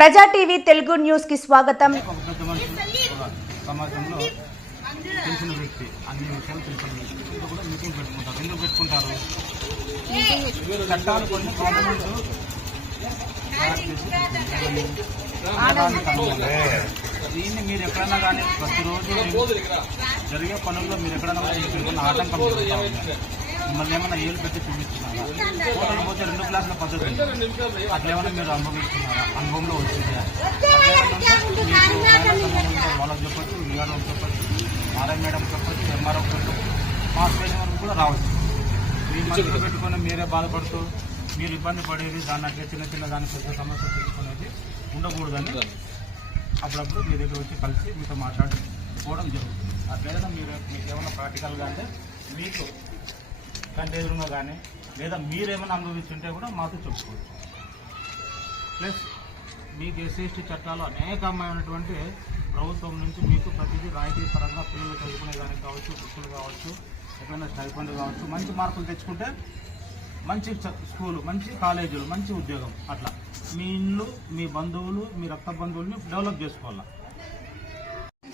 ప్రజా TV Telugu news కి స్వాగతం. సమాజంలో తెలిసిన వ్యక్తి అన్ని విషయాలు తెలిసిన వ్యక్తి కూడా మీటింగ్ పెట్టుకుంటారు. ఎందుకు పెట్టుకుంటారు? చట్టాలు కొన్ని గవర్నమెంట్ దీన్ని మీరు ఎక్కడైనా కానీ ప్రతిరోజు జరిగే పనుల్లో మీరు ఎక్కడైనా కొన్ని ఆటంకం మిమ్మల్ని ఏమైనా ఏళ్ళు పెట్టి చూపిస్తున్నారా? కోటలు పోతే 2 క్లాసుల పద్ధతి అట్లేమైనా మీరు అనుభవిస్తున్నారా? అనుభవంలో వచ్చింది వాళ్ళకి చెప్పచ్చు, విఆర్ఓకి చెప్పచ్చు, ఆర్ఐ మేడం చెప్పచ్చు, ఎంఆర్ఓ చెప్పచ్చు, మా స్టేషన్ వరకు కూడా రావచ్చు. మీ మనసులో పెట్టుకొని మీరే బాధపడుతూ మీరు ఇబ్బంది పడేది దాన్ని అట్లే చిన్న దాని పెద్ద సమస్య తెలుసుకునేది ఉండకూడదని అప్పుడప్పుడు మీ దగ్గర వచ్చి కలిసి మీతో మాట్లాడుకోవడం జరుగుతుంది. అట్లేదైనా మీకు ఏమైనా ప్రాక్టికల్గా అంటే మీకు కంటి ఎదురుగా కానీ లేదా మీరేమైనా అనుభవిస్తుంటే కూడా మాతో చెప్పుకోవచ్చు. ప్లస్ మీకు ఎస్సీ చట్టాలు అనేకమైనటువంటి ప్రభుత్వం నుంచి మీకు ప్రతిదీ రాయితీ పరంగా పిల్లలు చదువుకునే దానికి కావచ్చు, బుక్కులు కావచ్చు, ఎక్కడైనా స్టైపెండ్ కావచ్చు, మంచి మార్కులు తెచ్చుకుంటే మంచి స్కూలు, మంచి కాలేజీలు, మంచి ఉద్యోగం, అట్లా మీ ఇల్లు, మీ బంధువులు, మీ రక్త బంధువుల్ని డెవలప్ చేసుకోవాలి.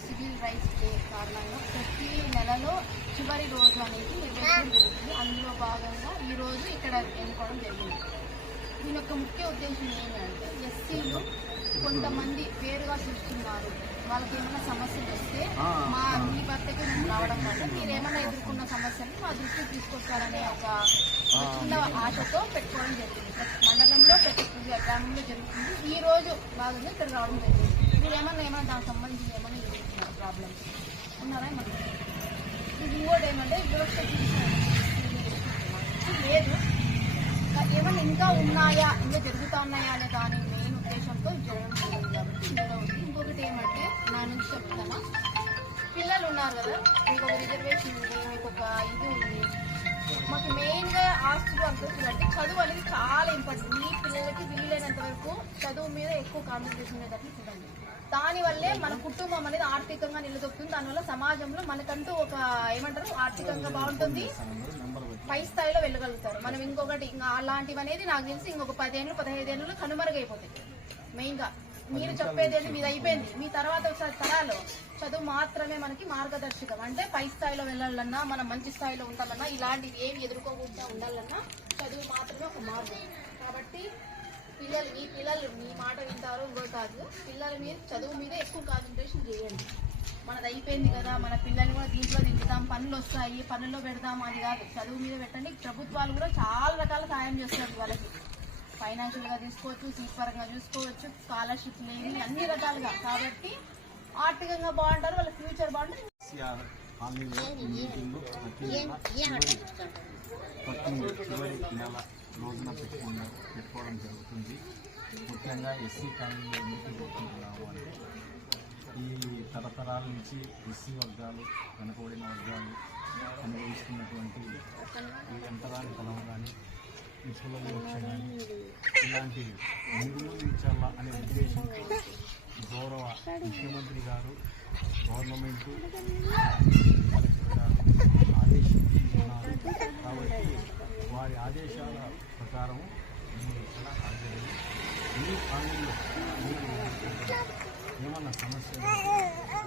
సివిల్ రైట్స్ డే కారణంగా ప్రతి నెలలో చివరి రోజు అనేది నిర్వహించడం జరుగుతుంది. అందులో భాగంగా ఈరోజు ఇక్కడ ఎన్నుకోవడం జరిగింది. దీని యొక్క ముఖ్య ఉద్దేశం ఏంటంటే ఎస్సీలు కొంతమంది వేరుగా చూస్తున్నారు, వాళ్ళకి ఏమైనా సమస్యలు వస్తే మీ భర్తకి మేము రావడం వల్ల మీరు ఏమైనా ఎదుర్కొన్న సమస్యలు మా దృష్టికి తీసుకొస్తారనే ఒక చిన్న ఆశతో పెట్టుకోవడం జరిగింది. మండలంలో ప్రతి గ్రామంలో జరుగుతుంది. ఈ రోజు భాగంగా ఇక్కడ రావడం జరిగింది. మీరు ఏమన్నా దానికి సంబంధించి ఏమైనా జరుగుతున్నారు ప్రాబ్లమ్స్ ఉన్నారా? మనకి ఇది ఇంకోటి ఏమంటే వివక్ష లేదు, ఏమన్నా ఇంకా ఉన్నాయా, ఇంకా జరుగుతా ఉన్నాయా అనే దాని మెయిన్ ఉద్దేశంతో జరగడం జరిగింది. కాబట్టి ఇందులో ఉంది. ఇంకొకటి ఏమంటే నా నుంచి చెప్తాను, పిల్లలు ఉన్నారు కదా, మీకు ఒక రిజర్వేషన్ ఉంది, మీకు ఒక ఇది ఉంది. మాకు మెయిన్గా ఆస్తులు అంతస్తులు అంటే చదువు అనేది చాలా ఇంపార్టెంట్. మీ పిల్లలకి వీలైనంత వరకు చదువు మీద ఎక్కువ కాన్సన్ట్రేషన్ ఉండేటట్లు చూడండి. దానివల్లే మన కుటుంబం అనేది ఆర్థికంగా నిలదొక్కుతుంది. దానివల్ల సమాజంలో మనకంటూ ఒక ఏమంటారు ఆర్థికంగా బాగుంటుంది, పై స్థాయిలో వెళ్ళగలుగుతారు. మనం ఇంకొకటి ఇంకా అలాంటివి అనేది నాకు తెలిసి ఇంకొక 10 ఏళ్ళు 15 ఏళ్ళలో కనుమరుగైపోతాయి. మెయిన్గా మీరు చెప్పేది మీద అయిపోయింది. మీ తర్వాత ఒకసారి తరాలు చదువు మాత్రమే మనకి మార్గదర్శకం. అంటే పై స్థాయిలో వెళ్ళాలన్నా, మనం మంచి స్థాయిలో ఉండాలన్నా, ఇలాంటివి ఏమి ఎదుర్కోకుండా ఉండాలన్నా చదువు మాత్రమే ఒక మార్గం. కాబట్టి పిల్లలు మీ మాట వింటారు, ఇంకో కాదు, పిల్లల మీద చదువు మీద ఎక్కువ కాన్సన్ట్రేషన్ చేయండి. మనది అయిపోయింది కదా, మన పిల్లల్ని కూడా దీంట్లో దించుతాం, పనులు వస్తాయి, పనుల్లో పెడతాం, అది కాదు, చదువు మీద పెట్టండి. ప్రభుత్వాలు కూడా చాలా రకాల సాయం చేస్తున్నారు. వాళ్ళకి ఫైనాన్షియల్గా తీసుకోవచ్చు, సీట్ పరంగా చూసుకోవచ్చు, స్కాలర్షిప్ లేని అన్ని రకాలుగా. కాబట్టి ఆర్థికంగా బాగుంటారు, వాళ్ళ ఫ్యూచర్ బాగుంటుంది. రోజున పెట్టుకోవడం జరుగుతుంది. ముఖ్యంగా ఎస్సీ కాలనీలో మీటింగ్ పెట్టుకుంటున్నాము. ఈ తరతరాల నుంచి ఎస్సీ వర్గాలు, వెనకబడిన వర్గాలు అనుభవిస్తున్నటువంటి ఈ ఎంతగాని పొలం కానీ, విషయ వివక్ష కానీ, ఇలాంటివి నిర్మూలించాలా అనే ఉద్దేశంతో గౌరవ ముఖ్యమంత్రి గారు, గవర్నమెంటు, కలెక్టర్ గారు ఆదేశిస్తున్నారు. కాబట్టి వారి ఆదేశాల ప్రకారం మీరు ఎలా హాజరయ్యి మీ కాలనీలో మీరు ఏమన్నా సమస్యలు